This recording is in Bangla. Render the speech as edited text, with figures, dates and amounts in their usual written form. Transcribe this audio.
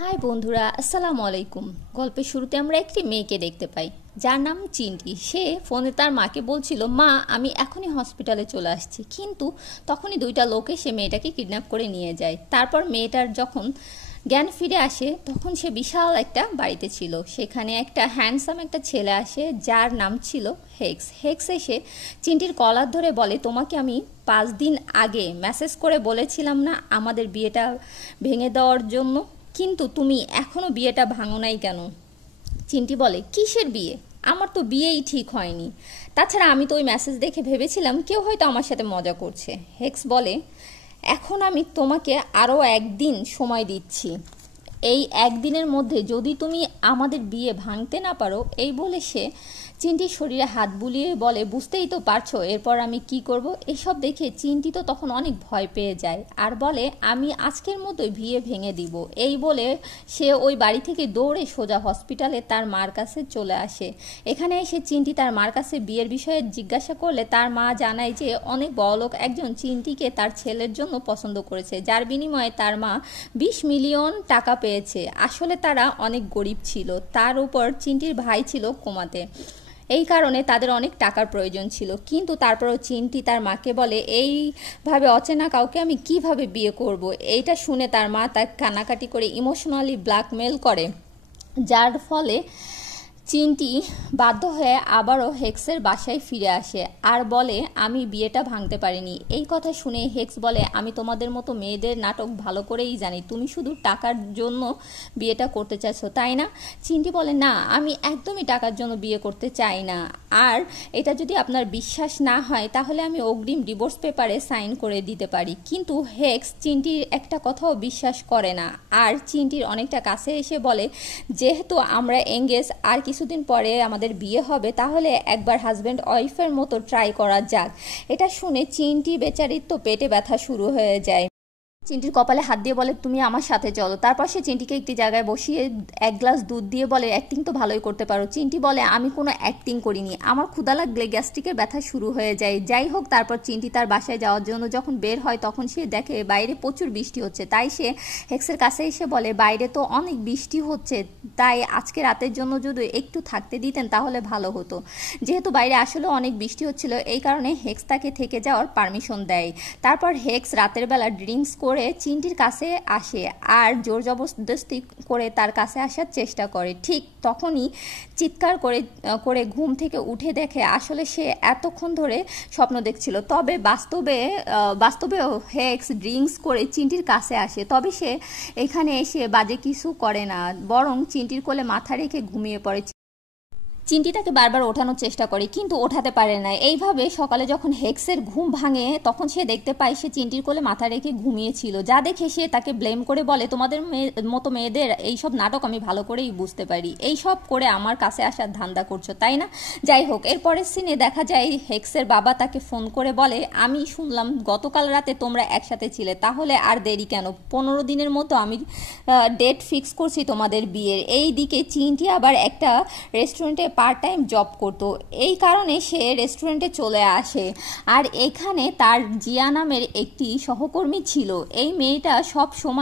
হাই বন্ধুরা, আসসালামু আলাইকুম। গল্পের শুরুতে আমরা একটি মেয়েকে দেখতে পাই যার নাম চিন্টি। সে ফোনে তার মাকে বলছিল, মা আমি এখনই হসপিটালে চলে আসছি। কিন্তু তখনই দুইটা লোক এসে মেয়েটাকে কিডন্যাপ করে নিয়ে যায়। তারপর মেয়েটার যখন জ্ঞান ফিরে আসে তখন সে বিশাল একটা বাড়িতে ছিল। সেখানে একটা হ্যান্ডসাম একটা ছেলে আসে যার নাম ছিল হেক্স। হেক্স এসে চিন্টির কলার ধরে বলে, তোমাকে আমি 5 দিন আগে মেসেজ করে বলেছিলাম না আমাদের বিয়েটা ভেঙে দেওয়ার জন্য, কিন্তু তুমি এখনো বিয়েটা ভাঙো নাই কেন? চিন্টি বলে, কিসের বিয়ে? আমার তো বিয়েই ঠিক হয়নি। তাছাড়া আমি তো ওই মেসেজ দেখে ভেবেছিলাম কেউ হয়তো আমার সাথে মজা করছে। হেক্স বলে, এখন আমি তোমাকে আরও একদিন সময় দিচ্ছি। এই একদিনের মধ্যে যদি তুমি আমাদের বিয়ে ভাঙতে না পারো। এই বলে সে চিন্টির শরীরে হাত বুলিয়ে বলে, বুঝতেই তো পারছো এরপর আমি কি করব। এসব দেখে চিন্টি তো তখন অনেক ভয় পেয়ে যায় আর বলে, আমি আজকের মতোই বিয়ে ভেঙে দিব। এই বলে সে ওই বাড়ি থেকে দৌড়ে সোজা হসপিটালে তার মার কাছে চলে আসে। এখানে এসে চিন্টি তার মার কাছে বিয়ের বিষয়ে জিজ্ঞাসা করলে তার মা জানায় যে অনেক বড়লোক একজন চিন্টিকে তার ছেলের জন্য পছন্দ করেছে, যার বিনিময়ে তার মা 20 মিলিয়ন টাকা পেয়েছে। আসলে তারা অনেক গরিব ছিল, তার উপর চিন্টির ভাই ছিল কোমাতে। এই কারণে তাদের অনেক টাকার প্রয়োজন ছিল। কিন্তু তারপরও চিন্টি তার মাকে বলে, এইভাবে অচেনা কাউকে আমি কিভাবে বিয়ে করব। এইটা শুনে তার মা তার কান্নাকাটি করে ইমোশনালি ব্ল্যাকমেল করে, যার ফলে চিন্টি বাধ্য হয়ে আবারও হেক্সের বাসায় ফিরে আসে আর বলে, আমি বিয়েটা ভাঙতে পারিনি। এই কথা শুনে হেক্স বলে, আমি তোমাদের মতো মেয়েদের নাটক ভালো করেই জানি, তুমি শুধু টাকার জন্য বিয়েটা করতে চাইছো তাই না? চিন্টি বলে, না আমি একদমই টাকার জন্য বিয়ে করতে চাই না। আর এটা যদি আপনার বিশ্বাস না হয় তাহলে আমি অগ্রিম ডিভোর্স পেপারে সাইন করে দিতে পারি। কিন্তু হেক্স চিন্টির একটা কথাও বিশ্বাস করে না আর চিন্টির অনেকটা কাছে এসে বলে, যেহেতু আমরা এঙ্গেজ আর কিছুদিন পরে আমাদের বিয়ে হবে, তাহলে একবার হাজব্যান্ড ওয়াইফের মতো ট্রাই করা যাক। এটা শুনে চিন্টি বেচারির তো পেটে ব্যথা শুরু হয়ে যায়। চিন্টির কপালে হাত দিয়ে বলে, তুমি আমার সাথে চলো। তারপর সে চিন্টিকে একটি জায়গায় বসিয়ে 1 গ্লাস দুধ দিয়ে বলে, অ্যাক্টিং তো ভালোই করতে পারো। চিন্টি বলে, আমি কোনো অ্যাক্টিং করিনি, আমার ক্ষুধা লাগলে গ্যাস্ট্রিকের ব্যথা শুরু হয়ে যায়। যাই হোক, তারপর চিন্টি তার বাসায় যাওয়ার জন্য যখন বের হয় তখন সে দেখে বাইরে প্রচুর বৃষ্টি হচ্ছে। তাই সে হেক্সের কাছে এসে বলে, বাইরে তো অনেক বৃষ্টি হচ্ছে, তাই আজকে রাতের জন্য যদি একটু থাকতে দিতেন তাহলে ভালো হতো। যেহেতু বাইরে আসলে অনেক বৃষ্টি হচ্ছিল, এই কারণে হেক্স তাকে থেকে যাওয়ার পারমিশন দেয়। তারপর হেক্স রাতের বেলা ড্রিঙ্কস করে চিন্টির কাছে আসে আর জোর জবরদস্তি করে তার কাছে আসার চেষ্টা করে। ঠিক তখনই চিৎকার করে করে ঘুম থেকে উঠে দেখে আসলে সে এতক্ষণ ধরে স্বপ্ন দেখছিল। তবে বাস্তবেও হেক্স ড্রিঙ্কস করে চিন্টির কাছে আসে। তবে সে এখানে এসে বাজে কিছু করে না, বরং চিন্টির কোলে মাথা রেখে ঘুমিয়ে পড়ে। চিন্টি তাকে বারবার ওঠানোর চেষ্টা করে কিন্তু ওঠাতে পারে না। এইভাবে সকালে যখন হেক্সের ঘুম ভাঙে তখন সে দেখতে পায় সে চিন্টির কোলে মাথা রেখে ঘুমিয়েছিল। যা দেখে সে তাকে ব্লেম করে বলে, তোমাদের মতো মেয়েদের এইসব নাটক আমি ভালো করেই বুঝতে পারি, এইসব করে আমার কাছে আসার ধান্দা করছো তাই না? যাই হোক, এরপরের সিনে দেখা যায় হেক্সের বাবা তাকে ফোন করে বলে, আমি শুনলাম গতকাল রাতে তোমরা একসাথে ছিলে, তাহলে আর দেরি কেন? 15 দিনের মতো আমি ডেট ফিক্স করছি তোমাদের বিয়ের। এই দিকে চিন্টি আবার একটা রেস্টুরেন্টে পার্ট টাইম জব করতো, এই কারণে সে রেস্টুরেন্টে চলে আসে। আর এখানে তার জিয়া নামের একটি সহকর্মী ছিল। এই মেয়েটা সব সময়